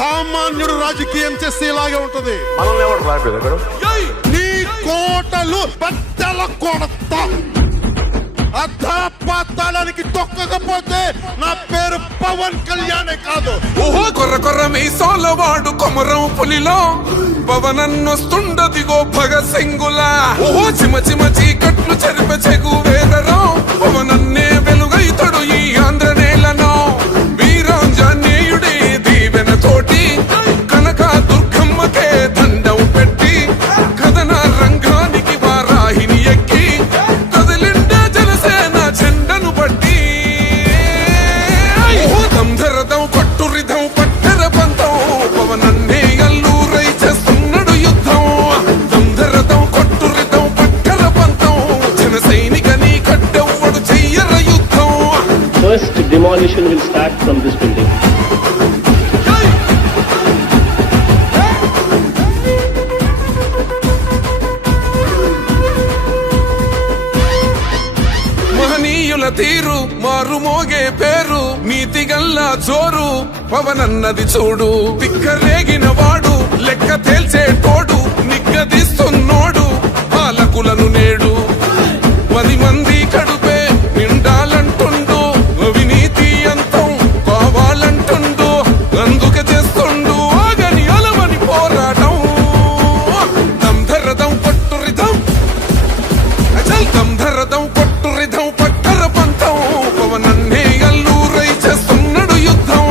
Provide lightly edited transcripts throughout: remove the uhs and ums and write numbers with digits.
సామాన్యుడు రాజకీయం చేస్తే ఇలాగే ఉంటది. మనల్ని ఎవరు రాయలేదు నీ కోటలు బద్దల కొడతా. అధాపాతాళానికి తొక్కకపోతే నా పేరు పవన్ కళ్యాణే కాదు. ఓహో కొర్ర కొర్ర మీసాల వాడు కొమరం పులిలో పవనన్నొస్తుండదిగో భగత్ సింగులా. ఓహో చిమ చిమ చీకట్లు చెరిప చెగు వేదరో పవనన్నే వెలుగైతడు ఈ ఆంధ్ర నేలను. వీరాంజనేయుడి దీవెన తోటి కనక దుర్గమ్మకే దండం పెట్టి కథన రంగానికి వారాహిని ఎక్కి కదిలిండే జనసేన చెండను బట్టి. దంధరదం కొట్టురిదం పట్టర పంతం పవనన్నే అల్లూరై చేస్తున్నాడు యుద్ధం. దంధరదం కొట్టురిదం పట్టర పంతం జన సైనికని కట్టెవ్వడు చెయ్యర యుద్ధం. First demolition will start from this building. మహనీయుల తీరు మారుమోగే పేరు నీతిగల్లా జోరు పవనన్నది చూడు. తిక్కరేగిన వాడు లెక్క తేల్చేటోడు నిగ్గదీస్తున్నోడు పాలకులను నేడు. 10 మంది కడుపే నిండాలంటుండు అవినీతి అంతం కావాలంటుండు. అందుకే చేస్తుండు ఆగని అలవని పోరాటం. దంధరదం కొట్టురిదం అచల్ దంధరదం కొట్టురిదం పట్టర పంతం పవనన్నే అల్లూరై చేస్తున్నాడు యుద్ధం.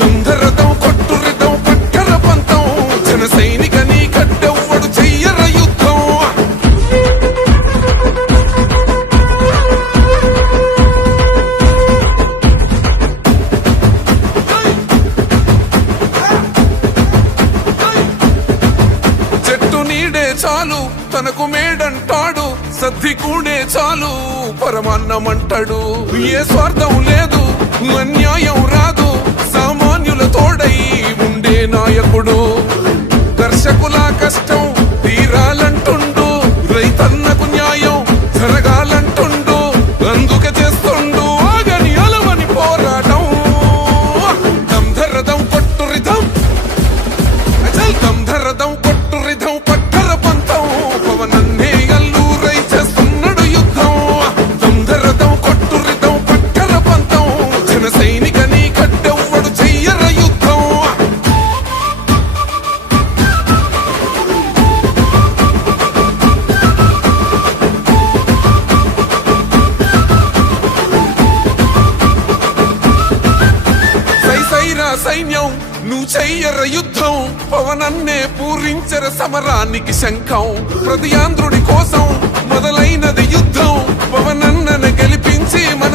దంధరదం కొట్టురిదం పట్టర పంతం జన సైనికని కట్టెవ్వడు చెయ్యర యుద్ధం. చెట్టు నీడే చాలు తనకు మేడంటాడు సద్ది కూడే చాలు పరమాన్నమంటాడు. ఏ స్వార్థం లేదు అన్యాయం రాదు సామాన్యుల తోడై ఉండే నాయకుడు. కర్షకుల కష్టం తీరాలంటుండు రైతన్నకు న్యాయం జరగాలంటుండు. అందుకే చేస్తుండు ఆగని అలవని పోరాటం. దంధరదం కొట్టురిదం అచల్ దంధరదం కొట్టురిదం పట్టర పంతం పవనన్నే అల్లూరై చేస్తున్నాడు యుద్ధం. దంధరదం కొట్టురిదం పట్టర పంతం జన సైనికని కట్టెవ్వడు చెయ్యర యుద్ధం. సైసైరా సైన్యం నువ్వు చెయ్యర యుద్ధం. పవనన్నే పూరించర సమరానికి శంఖం. ప్రతి ఆంధ్రుడి కోసం మొదలైనది యుద్ధం. పవనన్నను గెలిపించి మన